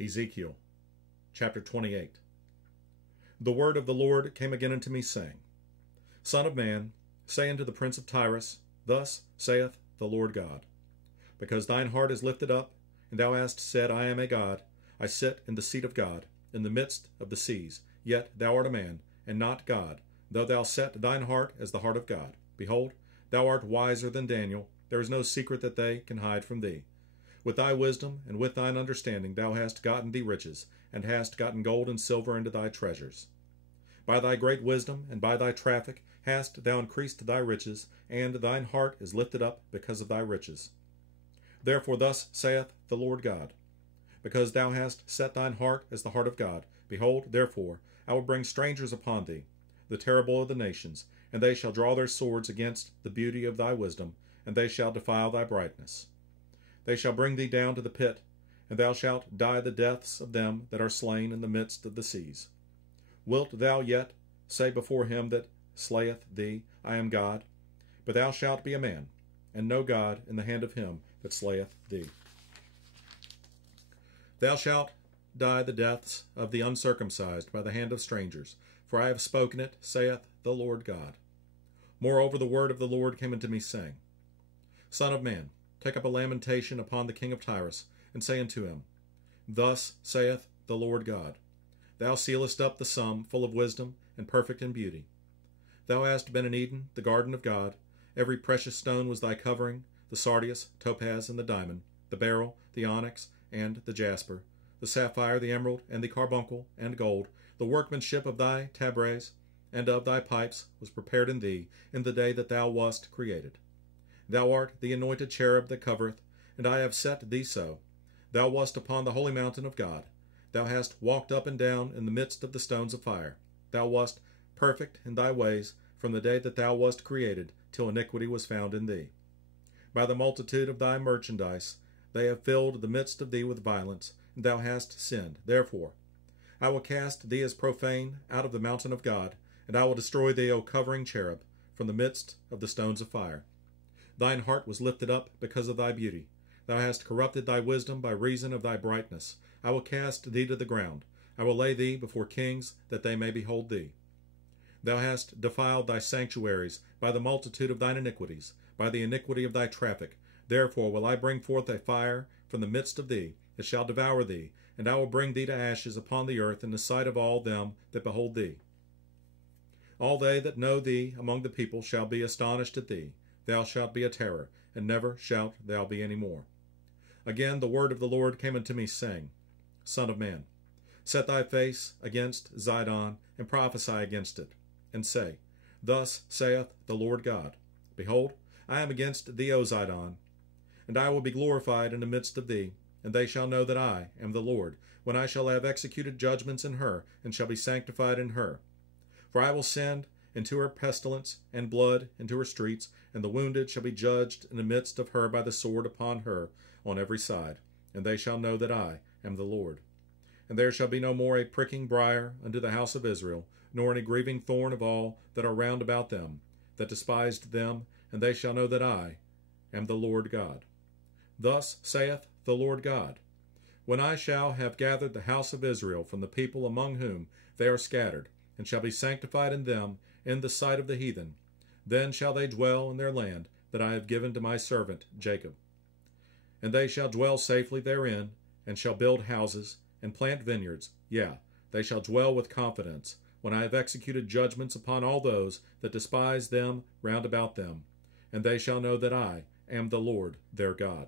Ezekiel chapter 28. The word of the Lord came again unto me, saying, Son of man, say unto the prince of Tyrus, Thus saith the Lord God, Because thine heart is lifted up, and thou hast said, I am a God, I sit in the seat of God, in the midst of the seas, yet thou art a man, and not God, though thou set thine heart as the heart of God. Behold, thou art wiser than Daniel, there is no secret that they can hide from thee. With thy wisdom and with thine understanding thou hast gotten thee riches, and hast gotten gold and silver into thy treasures. By thy great wisdom and by thy traffic hast thou increased thy riches, and thine heart is lifted up because of thy riches. Therefore thus saith the Lord God, Because thou hast set thine heart as the heart of God, behold, therefore, I will bring strangers upon thee, the terrible of the nations, and they shall draw their swords against the beauty of thy wisdom, and they shall defile thy brightness. They shall bring thee down to the pit, and thou shalt die the deaths of them that are slain in the midst of the seas. Wilt thou yet say before him that slayeth thee, I am God? But thou shalt be a man, and no God in the hand of him that slayeth thee. Thou shalt die the deaths of the uncircumcised by the hand of strangers, for I have spoken it, saith the Lord God. Moreover the word of the Lord came unto me, saying, Son of man, take up a lamentation upon the king of Tyrus, and say unto him, Thus saith the Lord God, Thou sealest up the sum, full of wisdom, and perfect in beauty. Thou hast been in Eden, the garden of God. Every precious stone was thy covering, the sardius, topaz, and the diamond, the beryl, the onyx, and the jasper, the sapphire, the emerald, and the carbuncle, and gold. The workmanship of thy tabrets and of thy pipes was prepared in thee in the day that thou wast created. Thou art the anointed cherub that covereth, and I have set thee so. Thou wast upon the holy mountain of God. Thou hast walked up and down in the midst of the stones of fire. Thou wast perfect in thy ways from the day that thou wast created, till iniquity was found in thee. By the multitude of thy merchandise they have filled the midst of thee with violence, and thou hast sinned. Therefore I will cast thee as profane out of the mountain of God, and I will destroy thee, O covering cherub, from the midst of the stones of fire. Thine heart was lifted up because of thy beauty. Thou hast corrupted thy wisdom by reason of thy brightness. I will cast thee to the ground. I will lay thee before kings, that they may behold thee. Thou hast defiled thy sanctuaries by the multitude of thine iniquities, by the iniquity of thy traffic. Therefore will I bring forth a fire from the midst of thee, it shall devour thee, and I will bring thee to ashes upon the earth in the sight of all them that behold thee. All they that know thee among the people shall be astonished at thee. Thou shalt be a terror, and never shalt thou be any more. Again the word of the Lord came unto me, saying, Son of man, set thy face against Zidon, and prophesy against it, and say, Thus saith the Lord God, Behold, I am against thee, O Zidon, and I will be glorified in the midst of thee, and they shall know that I am the Lord, when I shall have executed judgments in her, and shall be sanctified in her. For I will send into her pestilence and blood into her streets, and the wounded shall be judged in the midst of her by the sword upon her on every side, and they shall know that I am the Lord. And there shall be no more a pricking briar unto the house of Israel, nor any grieving thorn of all that are round about them, that despised them, and they shall know that I am the Lord God. Thus saith the Lord God, When I shall have gathered the house of Israel from the people among whom they are scattered, and shall be sanctified in them in the sight of the heathen, then shall they dwell in their land that I have given to my servant Jacob. And they shall dwell safely therein, and shall build houses, and plant vineyards. Yea, they shall dwell with confidence, when I have executed judgments upon all those that despise them round about them. And they shall know that I am the Lord their God.